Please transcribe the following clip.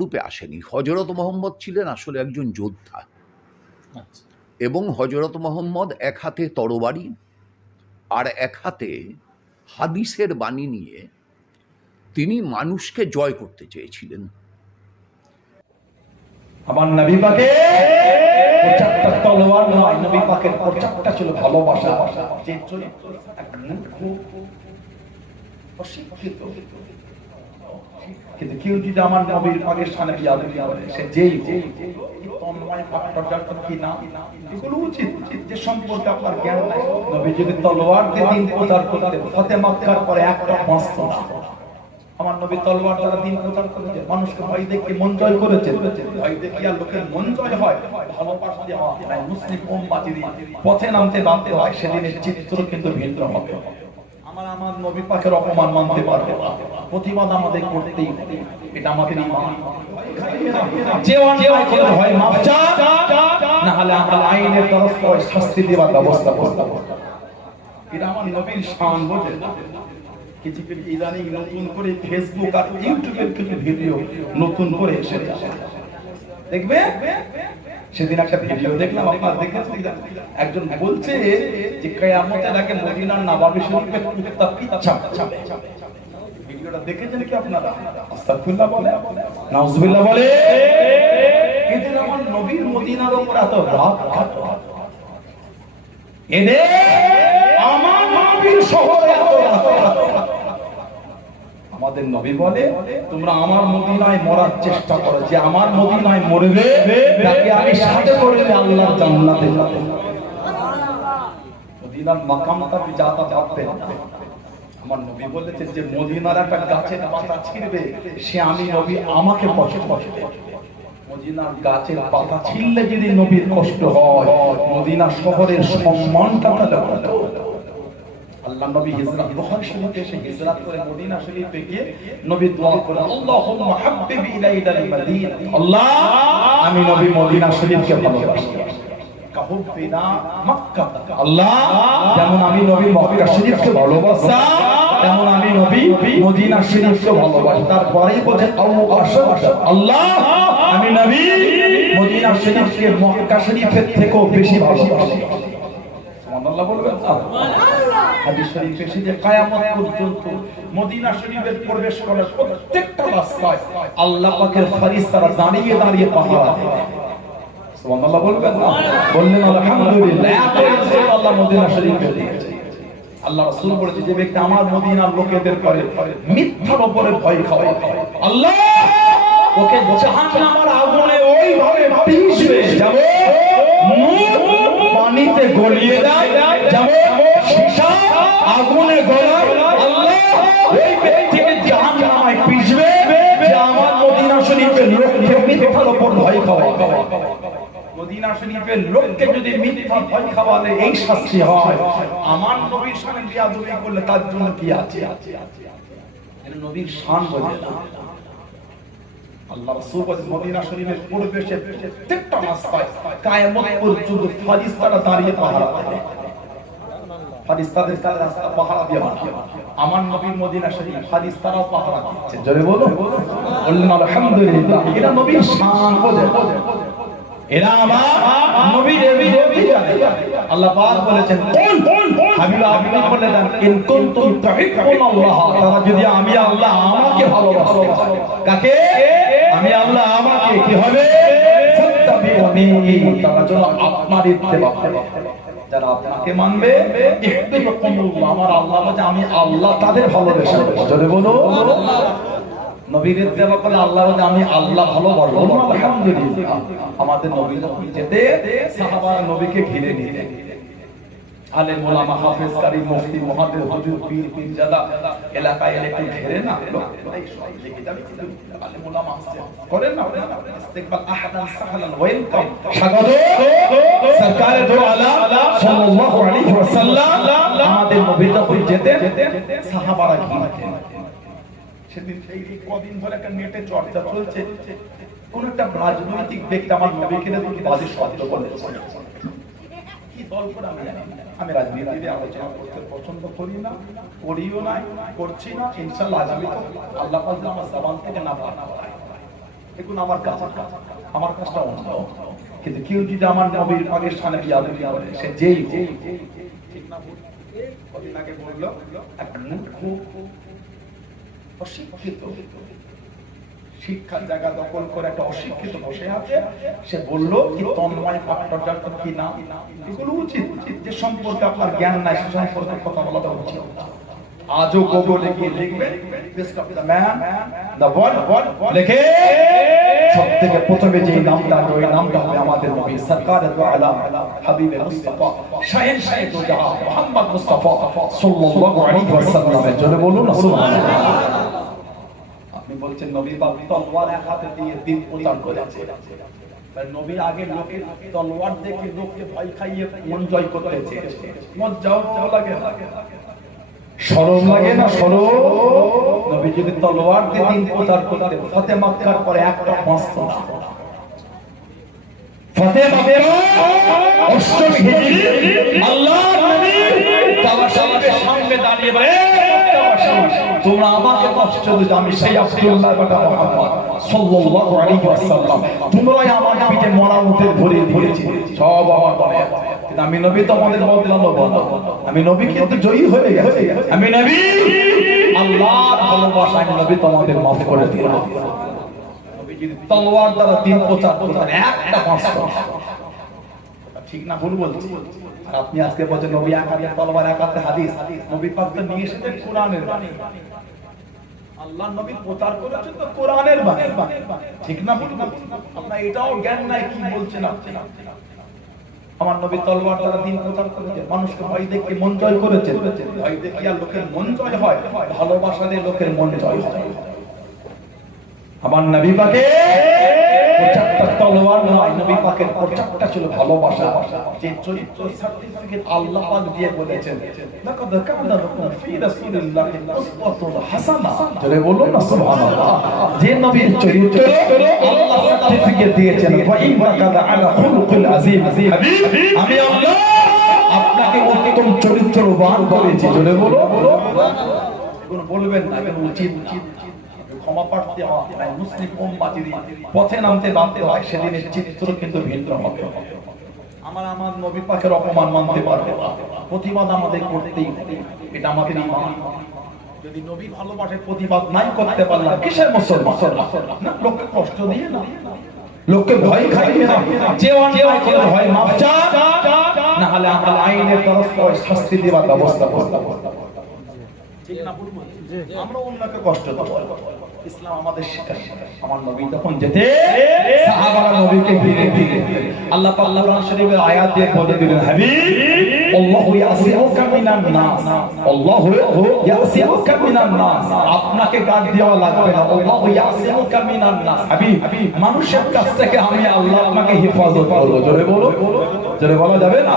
রূপে আসেনি। হযরত মুহাম্মদ ছিলেন আসলে একজন যোদ্ধা, এবং হযরত মুহাম্মদ এক হাতে তরবারি আর এক হাতে হাদিসের বাণী নিয়ে তিনি মানুষকে জয় করতে চেয়েছিলেন। আমার নবী পাকের প্রচারটা তলোয়ার নয়, নবী পাকের প্রচারটা ছিল ভালোবাসা। যে চরিত্র অশিক্ষিত, কিন্তু কেউ যদি আমার নবীর পাকের সামনে বিয়াদবি করে, সে যেই তন্ময় ভাবটার কি না, এগুলো উচিত যে সম্পর্কে আপনার জ্ঞান নাই। নবী যদি তলোয়ার দিয়ে দিন প্রচার করতেন, ফতে মক্কার পরে একটা বাঁচত না। আমার নবী তলোয়ার দ্বারা দিন প্রচার করেছেন, মানুষকে ভয় দেখিয়ে মন জয় করেছেন। ভয় দেখিয়ে লোকের মন জয় হয়, ভালোবাসা দিয়ে হয়। মুসলিম উম্মাহ যদি পথে নামতে বাধ্য হয়, সেদিনের চিত্র কিন্তু ভিন্ন হবে। আমার নবী পাকের অপমান মানতে পারবো না, প্রতিবাদ আমাদের করতেই হবে, এটা আমাদের ঈমান। যে অন্যায় করে হয় মাফ চা, না হলে আমরা আইনের তরফ থেকে শাস্তি দেওয়ার ব্যবস্থা করব। এটা আমার নবীর শান, বোঝেন না? কিছু কিছু ইদানিং নতুন করে ফেসবুক আর ইউটিউবের কিছু ভিডিও নতুন করে এসেছে, দেখবে। সেদিন একটা ভিডিও দেখলাম, আপনারা দেখেছেন, একজন বলছে যে কিয়ামতের আগে মদিনার নববী শরীফে কুত্তা পিচ্ছা। ভিডিওটা দেখেছেন কি আপনারা? আস্তাগফিরুল্লাহ বলে, নাউজুবিল্লাহ বলে। এদের আমার নবীর মদিনার উপর এত রাগ কেন? এদের আমার নবীর শহরে এত রাগ। আমাদের নবী বলে, তোমরা আমার মদিনায় মরার চেষ্টা করো, যে আমার মদিনায় মরবে তাকে আমি সাথে করে আল্লাহর জান্নাতে যাব। মদিনার মাকামটা যাতা পাবেন। আমার নবী বলেছেন যে মদিনার একটা গাছের পাতা ছিঁড়বে, সে আমি নবী আমাকে কষ্ট করবে। মদিনার গাছের পাতা ছিঁড়লে যদি নবীর কষ্ট হয়, মদিনা শহরের সম্মানটা তাহলে আল্লাহ নবী হিজরত, বুখারী শরীফে এসে হিজরত করে মদিনা শরীফে গিয়ে নবী দোয়া করেন, আল্লাহুম্মা হাব্বিব ইলাইনাল মাদিনা, আল্লাহ আমি নবী মদিনা শরীফকে ভালোবাসি। কাহুবিনা মক্কা, আল্লাহ যেমন আমি নবী মক্কা শরীফকে ভালোবাসি, তেমন আমি নবী মদিনা শরীফকে ভালোবাসি। তারপরেই বলেন আল্লাহ আমি নবী মদিনা শরীফকে মক্কা শরীফের থেকেও বেশি ভালোবাসি। সুবহানাল্লাহ বলবেন। হাদিস শরীফে এসে যে কিয়ামত পর্যন্ত মদিনা শরীফে প্রবেশ করার প্রত্যেকটা রাস্তায় আল্লাহ পাকের ফেরেশতারা দাঁড়িয়ে দাঁড়িয়ে পাহারা দেয়। সুবহানাল্লাহ বলবেন। বললেন আলহামদুলিল্লাহ, এত ইজ্জত আল্লাহ মদিনা শরীফে দিয়েছে। আল্লাহ রাসূল বলেছে, যে ব্যক্তি আমার মদিনার লোকেদের করে মিথ্যার উপরে ভয় খাওয়ায়, আল্লাহ ওকে জাহান্নামের আগুনে ওইভাবে পিষবে যেমন পানিতে গলিয়ে দেয়, যেমন সীসা আগুনে গলায়, আল্লাহ ওই ব্যক্তিকে জাহান্নামে পিষবে যে আমার মদিনা শরীফের লোককে মিথ্যার উপর ভয় খাওয়ায়। মদিনা শরীফের লোককে যদি মিথ্যা ভয় খাওয়ালে এই শাস্তি হয়, আমার নবীর শানে বিয়াদবি করলে তার জন্য কি আছে? এটা নবীর শান বোঝে না। আল্লাহ রাসূল বলেন, মদিনা শরীফের পরিবেশে প্রত্যেকটা রাস্তায় কিয়ামত পর্যন্ত ফেরেশতারা দাঁড়িয়ে পাহারা দেবে। ফেরেশতাদের কাছে রাস্তা পাহারা দিয়ে আমার নবীর মদিনা শরীফ ফেরেশতারাও পাহারা দিচ্ছে। জোরে বলো, বললেন আলহামদুলিল্লাহ। এটা নবীর শান বোঝে। এরা আমার নবীর বিরোধী জানে। আল্লাহ পাক বলেছেন, হাবিব আপনি বলে দেন, ইন কুনতুম তুহিব্বুনাল্লাহ, তারা যদি আমি আল্লাহ আমাকে ভালোবাসতে চায়, কাকে? আমি আল্লাহ আমাকে, কি হবে? ফাত্তাবিউনি, তারা যেন আপনার ইত্তেবা করে। যারা আপনাকে মানবে, ইহতিবুকুমুল্লাহ, আমার আল্লাহ বলে আমি আল্লাহ তাদের ভালোবাসা করব। জোরে বলো নবীর ইত্তেবা করে আল্লাহ বলে আমি আল্লাহ ভালোবাসবো। আলহামদুলিল্লাহ। আমাদের নবী যখন যেতে সাহাবারা নবীকে ঘিরে নিতেন। আলেম ওলামা হাফেজ কারি মুফতি মুহাদ্দিস হুজুর পীর পীরজাদা এলাকায় একটু ঘিরে না আলেম ওলামা করেন না ইস্তেকবাল আহলান সাহলান ওয়েলকাম, স্বাগত সরকারে দো আলা সাল্লাল্লাহু আলাইহি ওয়াসাল্লাম। আমাদের নবী যখন যেতেন সাহাবারা ঘিরতেন। সেদিন এই কদিন ধরে একটা নেটে চর্চা চলছে, কোন একটা রাজনৈতিক ব্যক্তি আমার নবীকে নিয়ে বাজে শব্দ বলেছে। কি দল করে আমি জানি না, আমি রাজনীতিতে আলোচনা করতে পছন্দ করি না, করিও না, করছি না। ইনশাআল্লাহ আগামী তো আল্লাহ পাক আমার জবান থেকে না বার হয়। দেখুন আমার কাজটা অন্য, কিন্তু কেউ যদি আমার নবীর পাকের সামনে বিয়াদবি করে, সে যেই ঠিক না বলুন? কদিন আগে বলল একটা মূর্খ অশিক্ষিত শিক্ষার জায়গা দখল করে একটা অশিক্ষিত বসে আছে, সে বলল কি তন্ময় ভট্টাচার্য কি না, এগুলো উচিত যে সম্পর্কে আপনার জ্ঞান নাই সে সম্পর্কে কথা বলা উচিত। আজও গুগলে গিয়ে দেখবেন best of the man the world লিখে সবথেকে প্রথমে যে নামটা, ওই নামটা হবে আমাদের নবী সরকার দু আলম হাবিবে মুস্তাফা শাহেনশাহ দু জাহান মুহাম্মদ মুস্তাফা সাল্লাল্লাহু আলাইহি ওয়াসাল্লামের জন্য বলুন না সুবহানাল্লাহ। আপনি বলছেন নবী বাপ তলোয়ার এক হাতে দিয়ে দিন প্রচার করেছে, নবী আগে লোকের তলোয়ার দেখে লোককে ভয় খাইয়ে মন জয় করতে চেয়েছে, মজ্জাও লাগে, শরম লাগে না? শরম। নবী যদি তলোয়ার দিয়ে দিন প্রচার করতে ফতে মক্কার পরে একটা মস্ত না, ফতে মক্কা অষ্টম হিজরি আল্লাহর নবী কাবার সামনে দাঁড়িয়ে বলে, তোমরা আমাকে কষ্ট দিতে, আমি সেই আব্দুল্লাহ বেটা মুহাম্মদ সাল্লাল্লাহু আলাইহি ওয়াসাল্লাম, তোমরাই আমার পিঠে মরা উঠে ধরে ধরেছি, সব আমার বলে। কিন্তু আমি নবী তোমাদের বদলানো বলো, আমি নবী কিন্তু জয়ী হয়ে গেছে, আমি নবী আল্লাহর ভালোবাসা, আমি নবী তোমাদের মাফ করে দিলাম। নবী যদি তলোয়ার দ্বারা দিন প্রচার করতেন একটা কষ্ট, ঠিক না ভুল বলছি? আর আপনি আজকে বলছেন নবী এক হাতে তলোয়ার এক হাতে হাদিস, নবী পাক তো নিয়ে এসেছেন কোরআনের বাণী, আল্লাহর নবী প্রচার করেছেন তো কোরআনের বাণী, ঠিক না ভুল? আপনার এটাও জ্ঞান নাই কি বলছেন আপনি? আমার নবী তলোয়ার দ্বারা দিন প্রচার করেছেন, মানুষকে ভয় দেখে মন জয় করেছেন, ভয় দেখে আর লোকের মন জয় হয়, ভালোবাসা দিয়ে লোকের মন জয় হয়। আমার নবী পাকে প্রচারটা তলোয়ার নয়, নবী পাকের প্রচারটা ছিল ভালোবাসা, যে চরিত্র সার্টিফিকেট আল্লাহ পাক দিয়ে বলেছেন লাকাদ কানা লাকুম ফি রাসূলিল্লাহি উসওয়াতুন হাসানাহ, জোরে বলুন না সুবহানাল্লাহ। যে নবীর চরিত্র আল্লাহ সার্টিফিকেট দিয়েছেন, ওয়া ইন্নাকা লাআলা খুলুকিল আযীম, আমি আল্লাহ আপনাকে উত্তম চরিত্রবান করেছি, জোরে বলুন। এখন বলবেন না কেন উচিত না, ক্ষমা প্রার্থী হয়, মুসলিম উম্মাহ যদি পথে নামতে বাধ্য হয় সেদিনের চিত্র কিন্তু ভিন্ন হবে। আমার নবী পাকের অপমান মানতে পারবে না, প্রতিবাদ আমাদের করতেই হবে, এটা আমাদের ঈমান। যদি নবী ভালোবাসে প্রতিবাদ নাই করতে পারলাম, কিসের মুসলমান? না, লোককে কষ্ট দিয়ে না, লোককে ভয় খাইয়ে না, যে অন্যায় করে হয় মাফ চা, না হলে আমরা আইনের তরফ থেকে শাস্তি দেওয়ার ব্যবস্থা করব, ঠিক না? আমরা অন্যকে কষ্ট দেব, ইসলাম আমাদের শেখায়। আমার নবী তখন যেতে সাহাবারা নবীকে ঘিরে ঘিরে আল্লাহ পাক কোরআন শরীফের আয়াত দিয়ে বলে দিলেন, হাবিব আল্লাহু ইয়াসিউকা মিনান নাস, আল্লাহু ইয়াসিউকা মিনান নাস, আপনাকে গাদ দেওয়া লাগবে না, আল্লাহু ইয়াসিউকা মিনান নাস, হাবিব মানুষের কাছ থেকে আমি আল্লাহ আপনাকে হেফাজত করব, জোরে বলো, জোরে বলা যাবে না?